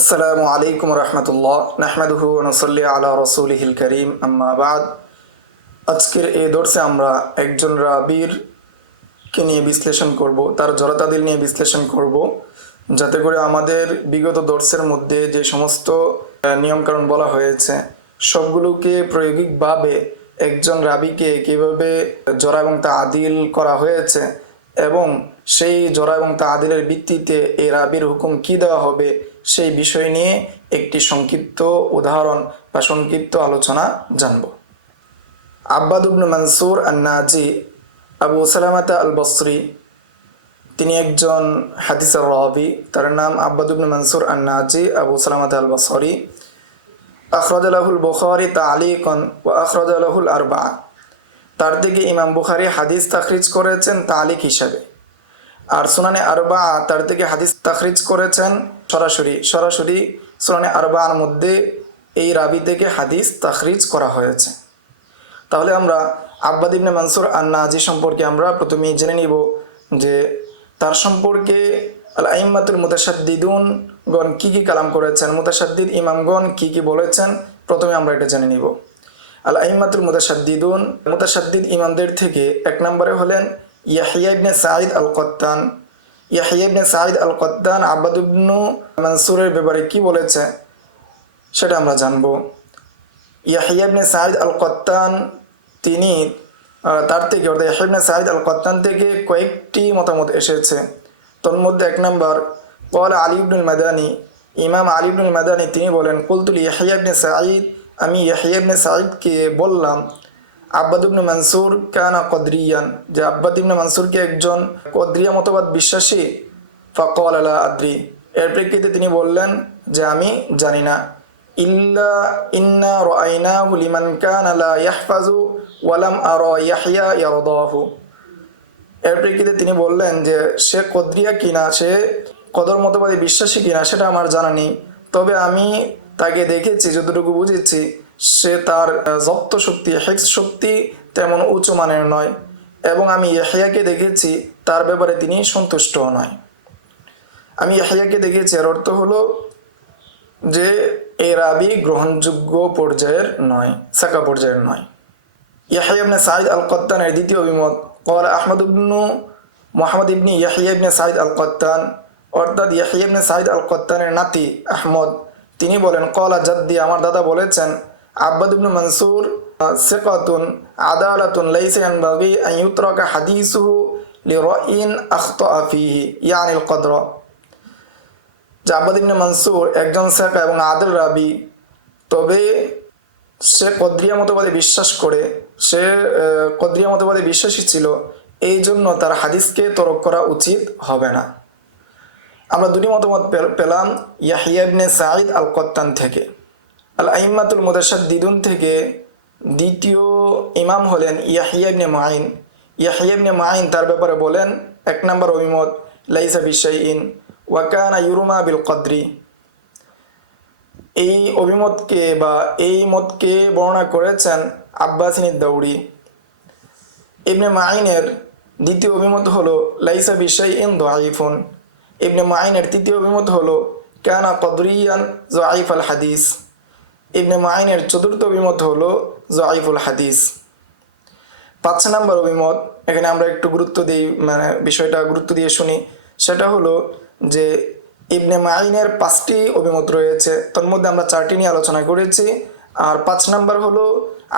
আসসালামু আলাইকুম রহমতুল্লাহ, নাহমাদুহু নসল্লি আলা রসুলহিল করিম, আম্মা বাদ। আজকের এই দর্শে আমরা একজন রাবির কে নিয়ে বিশ্লেষণ করব, তার জড়তাদিল নিয়ে বিশ্লেষণ করব, যাতে করে আমাদের বিগত দর্শের মধ্যে যে সমস্ত নিয়মকানুন বলা হয়েছে, সবগুলোকে প্রায়োগিকভাবে একজন রাবিকে কীভাবে জরা এবং তা আদিল করা হয়েছে এবং সেই জরা এবং তা আদিলের ভিত্তিতে এই রাবির হুকুম কি দেওয়া হবে সেই বিষয় নিয়ে একটি সংক্ষিপ্ত উদাহরণ বা সংক্ষিপ্ত আলোচনা জানব। আব্বাদ ইবনু মানসুর আন্নাজি আবু সালামাতা আল বসরি তিনি একজন হাদিসের রবি, তার নাম আব্বাদ ইবনু মানসুর আন্নাজি আবু সালামাতা আল বসরি আখরাজ আলাহুল বুখারি তালিকন ও আখরাজ আলাহুল আরবা তার দিকে ইমাম বুখারি হাদিস তাখরিজ করেছেন তালিক হিসাবে। আর সুনানে আরবা তার থেকে হাদিস তাখরিজ করেছেন সরাসরি সরাসরি সুনানে আরবার মধ্যে এই রাবি থেকে হাদিস তাখরিজ করা হয়েছে। তাহলে আমরা আব্বাদ ইবনে মানসুর আন্না আজি সম্পর্কে আমরা প্রথমেই জেনে নিব যে তার সম্পর্কে আল আইম্মাতুল মুতাসাদ্দিদুন গণ কী কী কালাম করেছেন মুতাসাদ্দিদ ইমামগণ কী কী বলেছেন, প্রথমে আমরা এটা জেনে নিব। আল আইম্মাতুল মুতাসাদ্দিদুন মুতাসাদ্দিদ ইমামদের থেকে এক নম্বরে হলেন ইয়াহিয়া ইবনে সাঈদ আল কত্তান ইয়াহিয়া ইবনে সাঈদ আল কত্তান আব্বাদ ইবনু মানসুরের ব্যাপারে কি বলেছে, সেটা আমরা জানব। ইয়াহিয়া ইবনে সাঈদ আল কত্তান তিনি তার থেকে, অর্থাৎ ইয়াহিয়া ইবনে সাঈদ আল কত্তান থেকে কয়েকটি মতামত এসেছে। তোর মধ্যে এক নম্বর কল আলী ইবনুল মাদানি, ইমাম আলী ইবনুল মাদানি, তিনি বলেন কুলতুল ইয়াহিয়া ইবনে সাঈদ, আমি ইয়াহিয়া ইবনে সাঈদকে বললাম আব্বাদ মানসুর কানা কদরিয়ান। যে আব্বাদ ইবনে মানসুরকে একজন কদরিয়া মতবাদ বিশ্বাসী ফকল আলা আদ্রি। এর প্রেক্ষিতে তিনি বললেন যে, আমি জানি না। ইল্লা ইন্না রাইনাহু লিমান কানা লা ইয়াহফাজু ওয়ালাম আরা ইয়াহইয়া ইয়ারদাহু। এর প্রেক্ষিতে তিনি বললেন যে, সে কদরিয়া কিনা, সে কদর মতবাদী বিশ্বাসী কিনা, সেটা আমার জানা নেই। তবে আমি তাকে দেখেছি, যতটুকু বুঝেছি সে তার জপ্ত শক্তি, হেক্স শক্তি তেমন উঁচু মানের নয় এবং আমি ইয়াহিয়াকে দেখেছি, তার ব্যাপারে তিনি সন্তুষ্টও নয়। আমি ইয়াহিয়াকে দেখেছি, এর অর্থ হলো যে এ রাবি গ্রহণযোগ্য পর্যায়ের নয়, সাকা পর্যায়ের নয়। ইয়াহিয়া ইবনে সাইদ আল কত্তানের দ্বিতীয় অভিমত কল আহমদ ইবনু মোহাম্মদ ইবনি ইয়াহিয়া ইবনে সাঈদ আল কত্তান অর্থাৎ ইয়াহিয়া ইবনে সাইদ আল কত্তানের নাতি আহমদ, তিনি বলেন কলা জাদ্দি, আমার দাদা বলেছেন আব্বাদ ইবনু মনসুর সেকাতুন আদালাতুন লাইসা ইয়ানবাগি আন ইউতরাকা হাদিসুহু লিরাইন আখতা ফিহি ইয়ানিল কদর যে মনসুর একজন শেখা এবং আদল রাবি, তবে সে কদ্রিয়া মতবাদে বিশ্বাস করে, সে কদ্রিয়া মতবাদে বিশ্বাসী ছিল, এই জন্য তার হাদিসকে তরক করা উচিত হবে না। আমরা দুটি মতামত পেলাম ইয়াহিয়া ইবনে সাঈদ আল কত্তান থেকে। আল আইম্মাতুল মুদাসাদ্দিদুন থেকে দ্বিতীয় ইমাম হলেন Yahya ibn Main Yahya ibn Main তার ব্যাপারে বলেন, এক নম্বর অভিমত, লাইসা বিশাইন ওয়াকানা ইউরুমা বিল কদ্রি। এই অভিমতকে বা এই মতকে বর্ণনা করেছেন আব্বাসিনী দৌড়ি ইবনে মাইনের দ্বিতীয় অভিমত হলো, লাইসা বিশাই ইন দোয়াইফুন ইবনে মাইনের তৃতীয় অভিমত হলো, কানা কদরিয়ান জোয়াইফ আল হাদিস ইবনে মাইনের চতুর্থ অভিমত হলো জোয়াইফুল হাদিস। পাঁচ নম্বর অভিমত, এখানে আমরা একটু গুরুত্ব দিই মানে বিষয়টা গুরুত্ব দিয়ে শুনি। সেটা হলো যে ইবনে মাইনের পাঁচটি অভিমত রয়েছে, তার মধ্যে আমরা চারটি নিয়ে আলোচনা করেছি। আর পাঁচ নম্বর হলো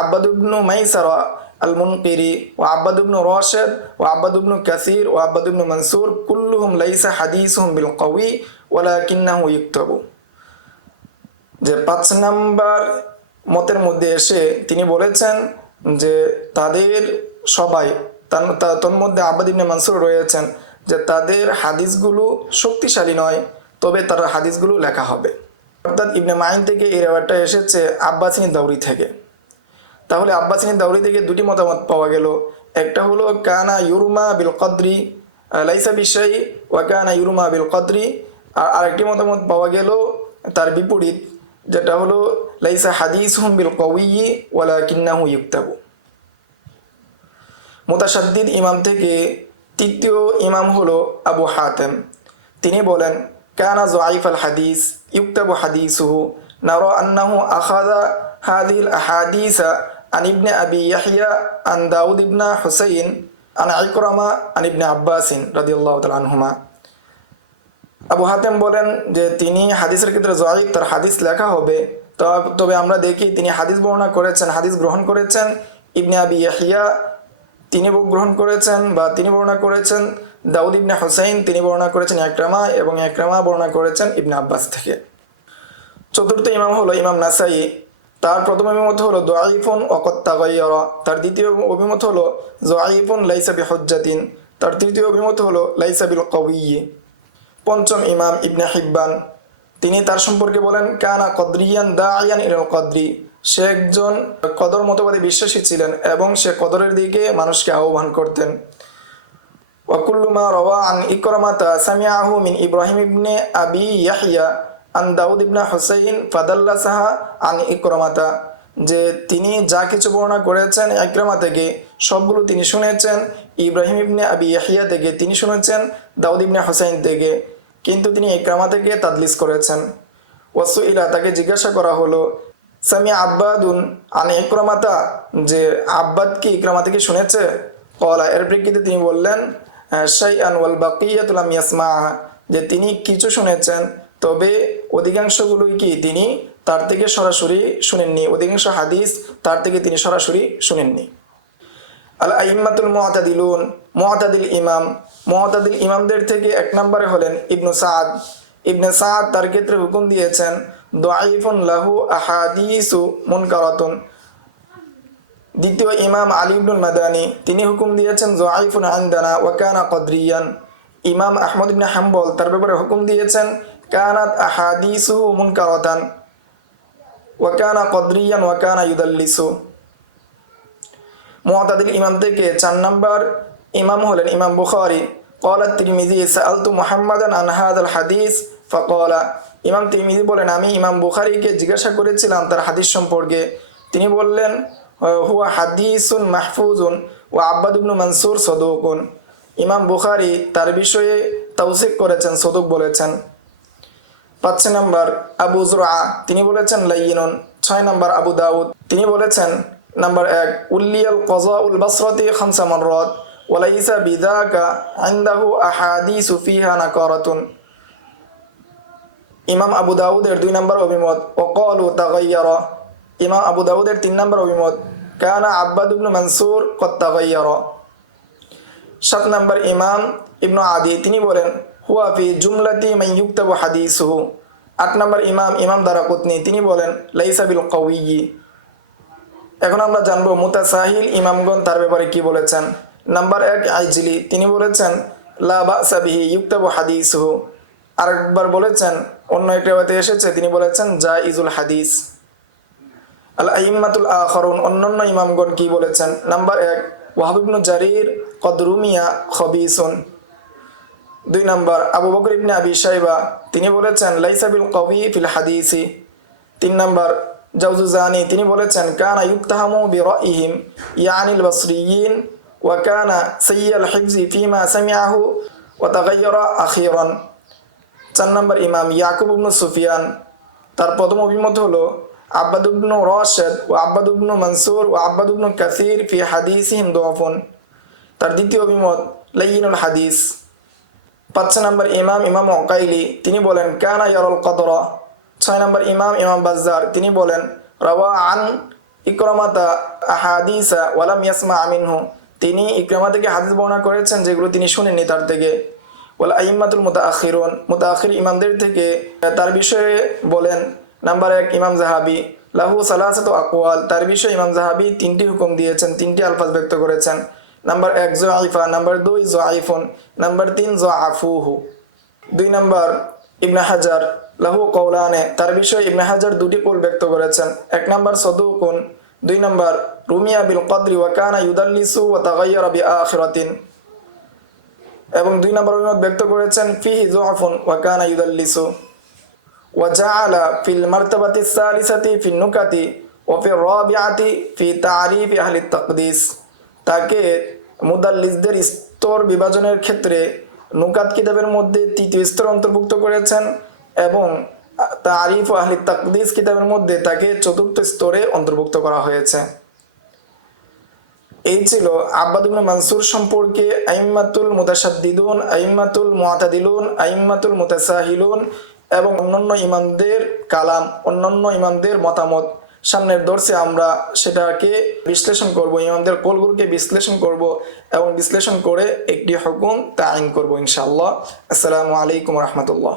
আব্বাদুবনু মাইসারা আল মুনকিরি ও আব্বাদুবনু রশেদ ও আব্বাদুবনু কাসির ও আব্বাদুবনু মনসুর, কুল্লুহুম লাইসা হাদিস হুম বিল কওয়ি ওয়ালা কিন্নাহু ইকতাবু যে পাঁচ নাম্বার মতের মধ্যে এসে তিনি বলেছেন যে তাদের সবাই, তার তা- মধ্যে আব্বাদ ইবনে মানসুর রয়েছেন যে তাদের হাদিসগুলো শক্তিশালী নয়, তবে তার হাদিসগুলো লেখা হবে। অর্থাৎ ইবনে মাইন থেকে এই ব্যাপারটা এসেছে আব্বাসিনী দাউরি থেকে। তাহলে আব্বাসিনী দাউরি থেকে দুটি মতামত পাওয়া গেল। একটা হলো, কানা ইউরুমা বিল কদ্রি লাইসা বিশাই, ওয়া কানা ইউরুমা বিল কদ্রি। আর আরেকটি মতামত পাওয়া গেল, তার বিপরীত। যেটা হলো লাইসা হাদিস হুম বিল কউই ওয়ালা কিন্নাহু ইউক্তাবু মোতাসাদ্দিদ ইমাম থেকে তৃতীয় ইমাম হলো আবু হাতেম তিনি বলেন كان ضعيف الحديث يكتب حديثه نرى أنه أخذ هذه الأحاديث عن ابن أبي يحيى عن داود بن حسين عن عكرمة عن ابن عباس رضي الله تعالى عنهما আবু হাতেম বলেন যে তিনি হাদিসের ক্ষেত্রে জয়ীব তার হাদিস লেখা হবে। তবে আমরা দেখি তিনি হাদিস বর্ণনা করেছেন, হাদিস গ্রহণ করেছেন। ইবনে আবি ইয়াহিয়া তিনি গ্রহণ করেছেন বা তিনি বর্ণনা করেছেন। দাউদ ইবনে হোসাইন তিনি বর্ণনা করেছেন একরামা এবং একরামা বর্ণনা করেছেন ইবনে আব্বাস থেকে। চতুর্থ ইমাম হলো ইমাম নাসাই। তার প্রথম অভিমত হলো, দোয়াইফুন অকত্তাগয়র তার দ্বিতীয় অভিমত হলো, জোয়াইফুন লাইসাবি হজ্জাতিন তার তৃতীয় অভিমত হলো লাইসাবিল কবিয়ি পঞ্চম ইমাম ইবনে হিব্বান। তিনি তার সম্পর্কে বলেন, কানা কদরিয়ান দা আয়ান ইরম কদ্রি। সে একজন কদর মতবাদে বিশ্বাসী ছিলেন এবং সে কদরের দিকে মানুষকে আহ্বান করতেন। ওয়াকুল্লুমা রওয়া আন ইকরমাতা সামিয়াহু মিন ইব্রাহিম ইবনে আবি ইয়াহিয়া আন দাউদ ইবনা হুসাইন ফাদাল্লা সাহা আন ইকরমাতা। যে তিনি যা কিছু বর্ণনা করেছেন একরামা থেকে, সবগুলো তিনি শুনেছেন। ইব্রাহিম ইবনে আবি ইয়াহিয়া থেকে তিনি শুনেছেন, দাউদ ইবনে হুসাইন থেকে। কিন্তু তিনি ইকরামা থেকে তাদলিস করেছেন। ওয়াসু ইলা তাকে জিজ্ঞাসা করা হলো, সামি আব্বাদুন, আন ইকরামাতা যে আব্বাদ কি ইকরামা থেকে শুনেছে? কলা, এর প্রেক্ষিতে তিনি বললেন শাই আন ওয়াল বাকিয়াতুলাম ইয়াসমা যে তিনি কিছু শুনেছেন, তবে অধিকাংশগুলোই কি তিনি তার থেকে সরাসরি শুনেননি? অধিকাংশ হাদিস তার থেকে তিনি সরাসরি শুনেননি। আল আইম্মাতুল মুআতাদিলুন মুআতাদিল ইমাম মুআতাদিল ইমামদের থেকে এক নম্বরে হলেন ইবনু সাদ। ইবনে সাদ তার ক্ষেত্রে হুকুম দিয়েছেন দোয়াইফুন লাহু আহাদিসু মুনকারাতুন। দ্বিতীয় ইমাম আলী ইবনুল মাদানি, তিনি হুকুম দিয়েছেন জোয়াইফুন আন্দানা ওয়াকানা কদরিয়ান। ইমাম আহমদ ইবনে হাম্বল তার ব্যাপারে হুকুম দিয়েছেন, কানাত আহাদিসুহু মুনকারাতান। ওয়াকানা কদরিয়ান ওয়াকানা ইউদাল্লিসু। মুআতাদিল ইমাম থেকে চার নম্বর ইমাম হলেন ইমাম বুখারি। কলা তিরমিজি সালতু মোহাম্মদান আনহাদ হাদিস ফকলা ইমাম তিরমিজি বলেন, আমি ইমাম বুখারিকে জিজ্ঞাসা করেছিলাম তার হাদিস সম্পর্কে। তিনি বললেন, হুয়া হাদিসুন মাহফুজুন ও আব্বাদুবনু মনসুর সদুকুন। ইমাম বুখারি তার বিষয়ে তৌসিক করেছেন, সদুক বলেছেন। পাঁচ নম্বর, আবু জুরা তিনি বলেছেন লাইনুন ছয় নম্বর, আবু দাউদ। তিনি বলেছেন, নম্বর এক, উল্লিয়াল কজা উল বাসরতি খামসামর রদ ওয়ালাইসা বিদাকা আন্দাহু আহাদি সুফিহা নাকরাতুন। ইমাম আবু দাউদের দুই নম্বর অভিমত, ওকলু তাগাইয়ার। ইমাম আবু দাউদের তিন নম্বর অভিমত, কানা আব্বাদ ইবনু মনসুর কত্তাগাইয়ার সাত নম্বর ইমাম ইবনু আদি, তিনি বলেন, হুয়া ফি জুমলাতি মাইয়ুক্তাবু হাদিসুহু। আট নম্বর ইমাম ইমাম দারাকুতনি তিনি বলেন, লাইসা বিল কউইয়ি এখন আমরা জানব মুতাসাহিল ইমামগণ তার ব্যাপারে কি বলেছেন। নাম্বার এক, আইজিলি, তিনি বলেছেন, লা বাসা বিহি ইউক্তাবু হাদিসুহু। আরেকবার বলেছেন, অন্য একটা এসেছে, তিনি বলেছেন জা ইজুল হাদিস। আল আইম্মাতুল আখরুন, অন্যান্য ইমামগণ কি বলেছেন? নাম্বার এক ওয়াহাবিবনু জারির কদরুমিয়া খবিসুন। দুই নম্বর, আবু বকর ইবনে আবি সাইবা তিনি বলেছেন লাইসাবিল কবি ফিল হাদিসি। তিন নম্বর, জাউজুজানি, তিনি বলেছেন, কানা ইউক্তাহামু বিরাইহিম, ইয়ানিল বসরিয়িন ওয়া কানা সাইয়াল হিফজি ফিমা সামিআহু ওয়া তাগায়্যারা আখিরান চার নম্বর ইমাম ইয়াকুব ইবনু সুফিয়ান তার প্রথম অভিমত হলো আব্বাদ ইবনু রশেদ ও আব্বাদ ইবনু মনসুর ও আব্বাদ ইবনু কাসির ফি হাদিসিহিম দোয়াফুন তার দ্বিতীয় অভিমত, লাইয়িনুল হাদিস। পাঁচ নম্বর ইমাম ইমাম অকাইলি তিনি বলেন, কানা ইয়ারল কদর। ছয় নম্বর ইমাম ইমাম বাজ্জার, তিনি বলেন রাওয়া আন ইকরামাতা আহাদিসা ওয়ালাম ইয়াসমা আমিনহু তিনি ইকরামা থেকে হাদিস বর্ণনা করেছেন যেগুলো তিনি শুনেননি তার থেকে। ওয়ালা আইম্মাতুল মুতা আখির ইমামদের থেকে তার বিষয়ে বলেন, নাম্বার এক, ইমাম জাহাবি, লাহু সালাসাত আকওয়াল, তার বিষয়ে ইমাম জাহাবি তিনটি হুকুম দিয়েছেন, তিনটি আলফাজ ব্যক্ত করেছেন। নাম্বার এক জো আইফা নাম্বার দুই জোয়াইফুন নাম্বার তিন জো আফুহু দুই নাম্বার, ইবনে হাজার, লাহু কৌলানে তার বিষয়ে ইবনে হাজার দুটি কোল ব্যক্ত করেছেন। এক নাম্বার, সদুকুন দুই নাম্বার রুমিয়া বিল কদরি ওয়াকানা ইউদাল্লিসু ওয়া তাগাইয়ারা বি আখিরাতিন এবং দুই নম্বর অভিমত ব্যক্ত করেছেন ফিহি জোয়াফুন ওয়াকানা ইউদাল্লিসু وجعل في المرتبة الثالثة في النكت وفي الرابعة في تعريف أهل التقديس তাকে মুদাল্লিসদের স্তর বিভাজনের ক্ষেত্রে নুকাত কিতাবের মধ্যে তৃতীয় স্তর অন্তর্ভুক্ত করেছেন এবং তারিফ ও আহলি তাকদিস কিতাবের মধ্যে তাকে চতুর্থ স্তরে অন্তর্ভুক্ত করা হয়েছে। এই ছিল আব্বাদ ইবনে মানসুর সম্পর্কে আইম্মাতুল মুতাসাদ্দিদুন আইম্মাতুল মুআতাদিলুন, আইম্মাতুল মুতাসাহিলুন এবং অন্যান্য ইমামদের কালাম, অন্যান্য ইমামদের মতামত। সামনের দর্শে আমরা সেটাকে বিশ্লেষণ করব, ইমামদের কলগুলোকে বিশ্লেষণ করব এবং বিশ্লেষণ করে একটি হুকুম তাইন করব ইনশাআল্লাহ। আসসালামু আলাইকুম রহমতুল্লাহ।